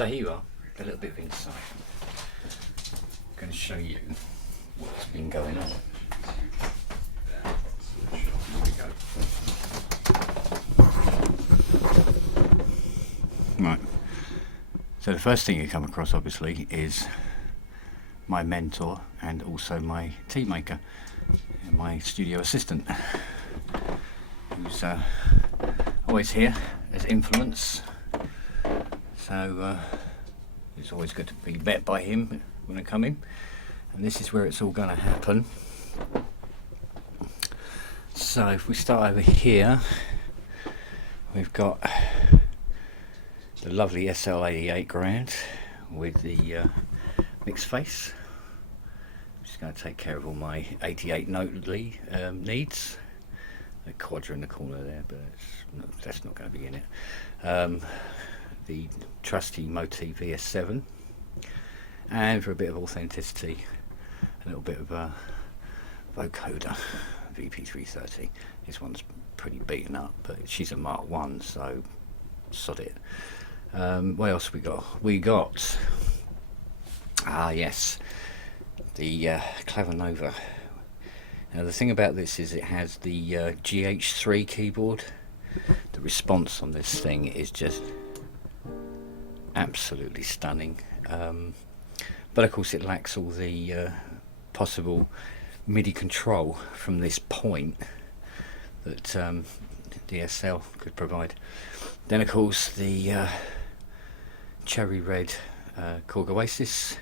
So here you are, a little bit of insight. I'm going to show you what's been going on. Here we go. Right. So the first thing you come across, obviously, is my mentor and also my tea maker, and my studio assistant, who's always here as influence. So it's always good to be met by him when I come in, and this is where it's all going to happen. So if we start over here, we've got the lovely SL88 grand with the mixed face. I'm just going to take care of all my 88 note needs. A quadra in the corner there, but that's not going to be in it. The trusty Motif VS7, and for a bit of authenticity, a little bit of a vocoder VP330. This one's pretty beaten up, but she's a Mark 1, so sod it. What else we got? Yes, the Clavinova. Now the thing about this is it has the GH3 keyboard. The response on this thing is just absolutely stunning, but of course it lacks all the possible MIDI control from this point that DSL could provide. Then of course the cherry red Korg Oasis,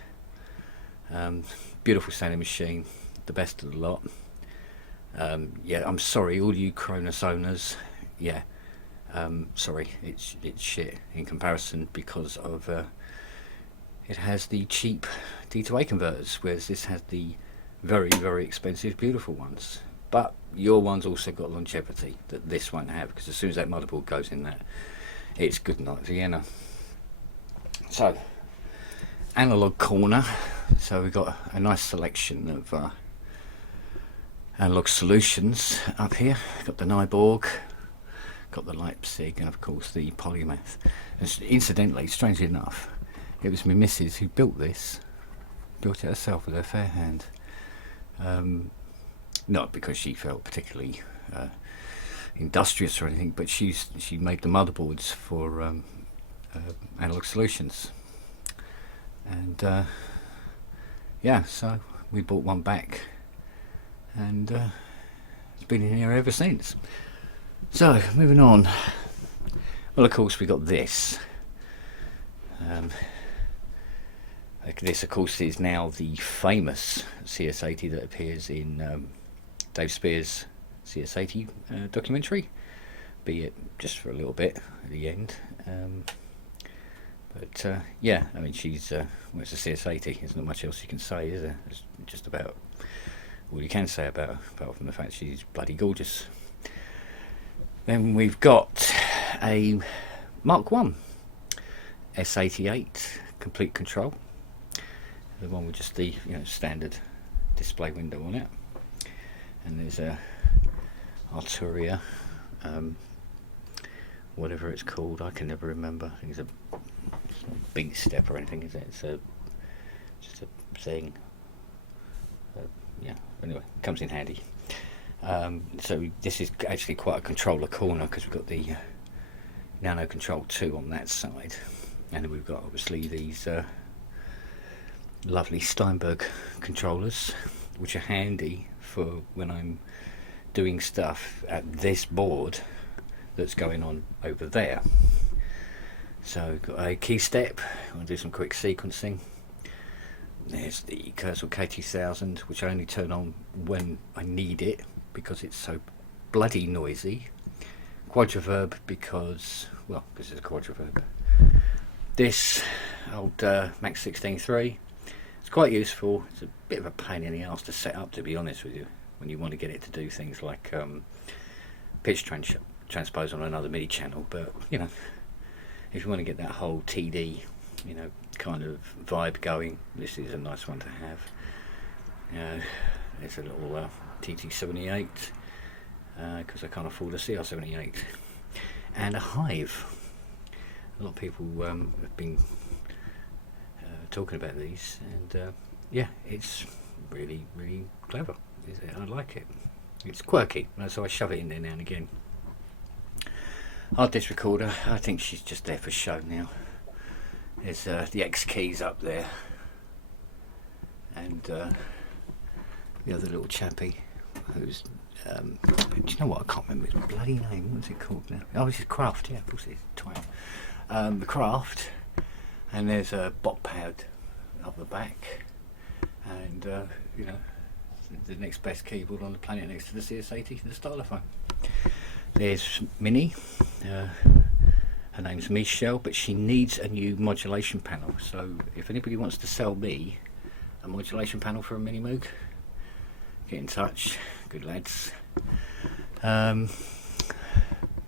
beautiful sounding machine, the best of the lot. Yeah, I'm sorry all you Cronus owners, yeah, sorry, it's shit in comparison, because of it has the cheap D2A converters, whereas this has the very, very expensive beautiful ones. But your one's also got longevity that this won't have, because as soon as that motherboard goes in there, it's good night Vienna. So analog corner, so we've got a nice selection of analog solutions up here. Got the Nyborg, got the Leipzig, and of course the Polymath. And incidentally, strangely enough, it was my missus who built this, built it herself with her fair hand. Not because she felt particularly industrious or anything, but she made the motherboards for analog solutions, and yeah, so we bought one back, and it's been in here ever since. So moving on, well of course we got this. This of course is now the famous CS80 that appears in Dave Spears' CS80 documentary, be it just for a little bit at the end. But yeah, I mean she's well, it's a CS80, there's not much else you can say, is there? It's just about all you can say about her, apart from the fact she's bloody gorgeous. Then we've got a Mark 1 S88 complete control, the one with just the standard display window on it, and there's a Arturia, whatever it's called, I can never remember. I think it's not a beat step or anything, is it? It's just a thing. Yeah, anyway, it comes in handy. So this is actually quite a controller corner, because we've got the Nano Control 2 on that side, and then we've got obviously these lovely Steinberg controllers, which are handy for when I'm doing stuff at this board that's going on over there. So we've got a key step, I'll do some quick sequencing. There's the Kurzweil K2000, which I only turn on when I need it because it's so bloody noisy. Quadriverb because it's a quadriverb. This old Max 16.3, it's quite useful. It's a bit of a pain in the arse to set up, to be honest with you, when you want to get it to do things like pitch transpose on another MIDI channel. But if you want to get that whole TD kind of vibe going, this is a nice one to have. It's a little TT78 because I can't afford a CR78, and a Hive. A lot of people have been talking about these, and yeah, it's really clever. I like it. It's quirky, so I shove it in there now and again. Hard disk recorder, I think she's just there for show now. There's the X keys up there, and the other little chappie who's do you know what, I can't remember his bloody name. What's it called now? Oh, this is Craft. Yeah, of course it is. Twine. The Craft, and there's a bot pad up the back, and you know, the next best keyboard on the planet next to the CS80, the stylophone. There's Minnie. Her name's Michelle, but she needs a new modulation panel. So if anybody wants to sell me a modulation panel for a Mini Moog, get in touch. Good lads.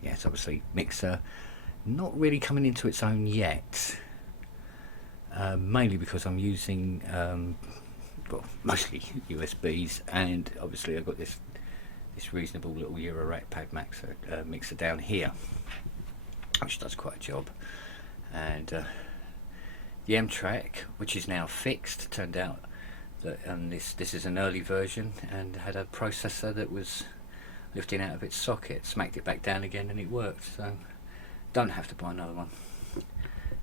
Yes, obviously mixer not really coming into its own yet, mainly because I'm using well, mostly USBs, and obviously I've got this reasonable little Euro Rack Pad mixer down here, which does quite a job. And the M-Track, which is now fixed, turned out that this is an early version and had a processor that was lifting out of its socket, smacked it back down again, and it worked. So don't have to buy another one.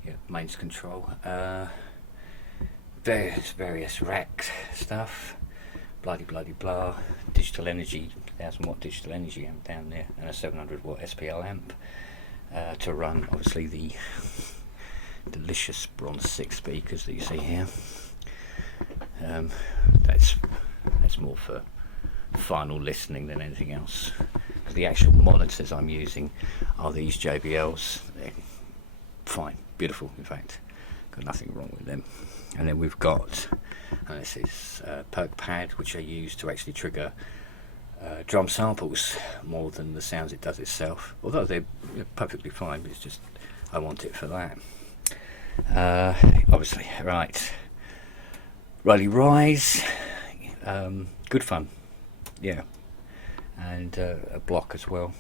Yeah, mains control, various rack stuff, bloody blah, digital energy, 1000-watt digital energy amp down there, and a 700-watt SPL amp to run obviously the delicious Bronze 6 speakers that you see here. That's more for final listening than anything else, because the actual monitors I'm using are these JBLs. They're fine, beautiful, in fact, got nothing wrong with them. And then we've got, and this is Perk Pad, which I use to actually trigger drum samples more than the sounds it does itself, although they're perfectly fine, but it's just I want it for that. Obviously, right, Riley Rise, good fun, yeah, and a block as well.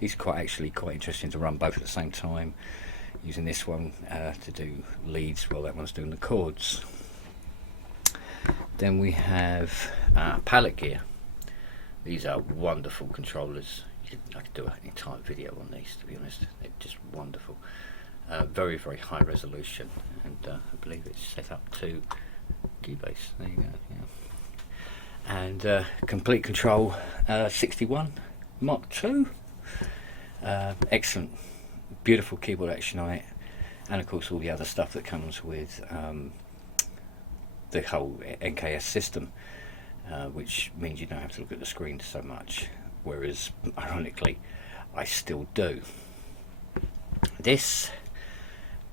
It's quite interesting to run both at the same time, using this one to do leads while that one's doing the chords. Then we have palette gear. These are wonderful controllers. I could do an entire video on these, to be honest. They're just wonderful. Very high resolution, and I believe it's set up to Cubase. There you go. Yeah. And complete control 61 Mark II. Excellent, beautiful keyboard action on it, and of course all the other stuff that comes with the whole NKS system, which means you don't have to look at the screen so much, whereas ironically I still do. This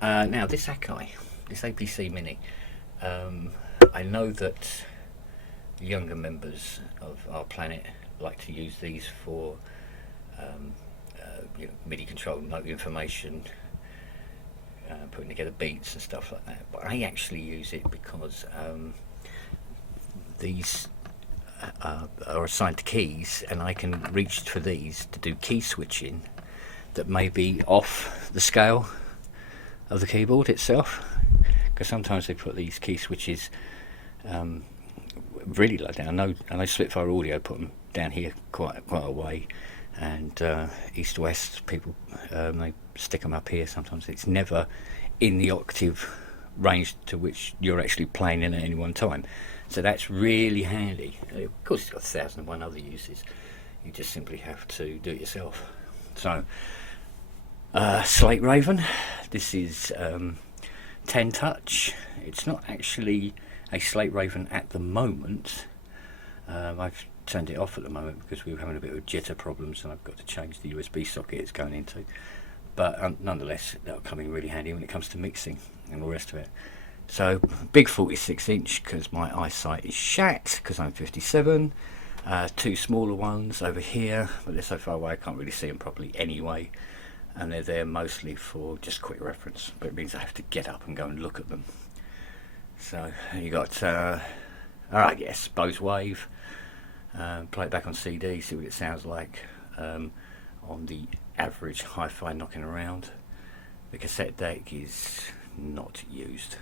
now this Akai, this APC Mini, I know that younger members of our planet like to use these for MIDI control, note information, putting together beats and stuff like that, but I actually use it because these are assigned to keys, and I can reach for these to do key switching that may be off the scale of the keyboard itself, because sometimes they put these key switches really low down. I know Spitfire Audio put them down here quite a way, and East West people they stick them up here. Sometimes it's never in the octave range to which you're actually playing in at any one time, so that's really handy. Of course it's got 1001 other uses, you just simply have to do it yourself. So Slate Raven, this is 10 touch. It's not actually a Slate Raven at the moment. I've turned it off at the moment because we were having a bit of jitter problems, and I've got to change the USB socket it's going into, but nonetheless that'll come in really handy when it comes to mixing and all the rest of it. So big 46-inch because my eyesight is shat because I'm 57. Two smaller ones over here, but they're so far away I can't really see them properly anyway, and they're there mostly for just quick reference, but it means I have to get up and go and look at them. So you got alright, yes, Bose Wave, play it back on CD, see what it sounds like on the average hi-fi knocking around. The cassette deck is not used.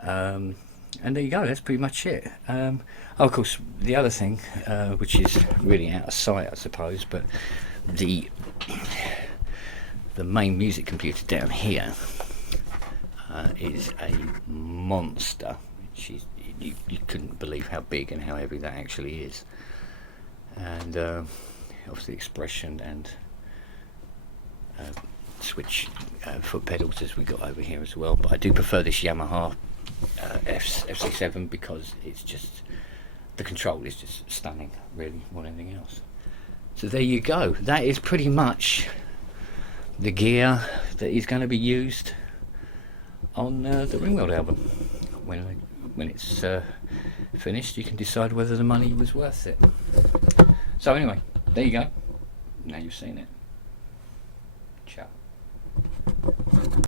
And there you go, that's pretty much it. Oh, of course, the other thing, which is really out of sight, I suppose, but the main music computer down here is a monster. You couldn't believe how big and how heavy that actually is. And obviously expression and switch foot pedals as we got over here as well. But I do prefer this Yamaha FC7 because it's just, the control is just stunning, really, more than anything else. So there you go. That is pretty much the gear that is going to be used on the Ringworld album. When it's finished, you can decide whether the money was worth it. So anyway, there you go. Now you've seen it. Ciao.